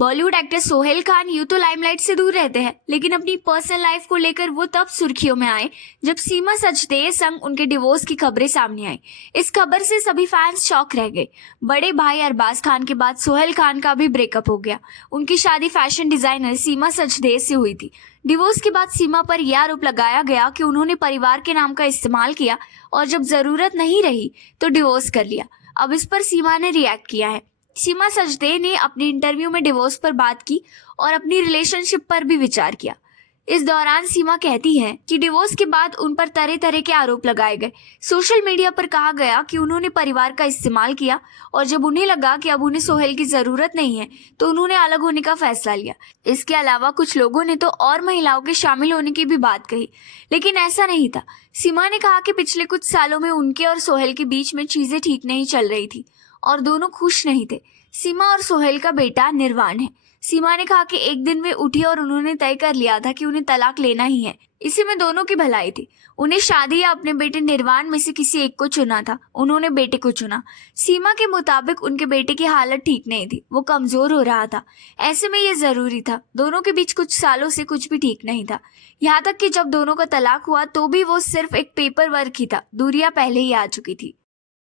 Bollywood actor Sohail Khan यूं तो limelight से दूर रहते हैं, लेकिन अपनी पर्सनल लाइफ को लेकर वो तब सुर्खियों में आए जब सीमा सचदेव संग उनके डिवोर्स की खबरें सामने आई। इस खबर से सभी फैंस शॉक रह गए। बड़े भाई अरबाज खान के बाद सोहेल खान का भी ब्रेकअप हो गया। उनकी शादी फैशन डिजाइनर सीमा सचदेव से हुई थी। डिवोर्स के बाद सीमा पर यह आरोप लगाया गया कि उन्होंने परिवार के नाम का इस्तेमाल किया और जब जरूरत नहीं रही तो डिवोर्स कर लिया। अब इस पर सीमा ने रिएक्ट किया है। सीमा सचदेव ने अपने इंटरव्यू में डिवोर्स पर बात की और अपनी रिलेशनशिप पर भी विचार किया। इस दौरान सीमा कहती है कि डिवोर्स के बाद उन पर तरह तरह के आरोप लगाए गए। सोशल मीडिया पर कहा गया कि उन्होंने परिवार का इस्तेमाल किया और जब उन्हें लगा कि अब उन्हें सोहेल की जरूरत नहीं है तो उन्होंने अलग होने का फैसला लिया। इसके अलावा कुछ लोगों ने तो और महिलाओं के शामिल होने की भी बात कही, लेकिन ऐसा नहीं था। सीमा ने कहा कि पिछले कुछ सालों में उनके और सोहेल के बीच में चीजें ठीक नहीं चल रही थी और दोनों खुश नहीं थे। सीमा और सोहेल का बेटा निर्वाण है। सीमा ने कहा कि एक दिन वे उठी और उन्होंने तय कर लिया था कि उन्हें तलाक लेना ही है। इसी में दोनों की भलाई थी। उन्हें शादी या अपने बेटे निर्वाण में से किसी एक को चुना था। उन्होंने बेटे को चुना। सीमा के मुताबिक उनके बेटे की हालत ठीक नहीं थी, वो कमजोर हो रहा था। ऐसे में ये जरूरी था। दोनों के बीच कुछ सालों से कुछ भी ठीक नहीं था, यहाँ तक कि जब दोनों का तलाक हुआ तो भी वो सिर्फ एक पेपर वर्क ही था। दूरियां पहले ही आ चुकी थी।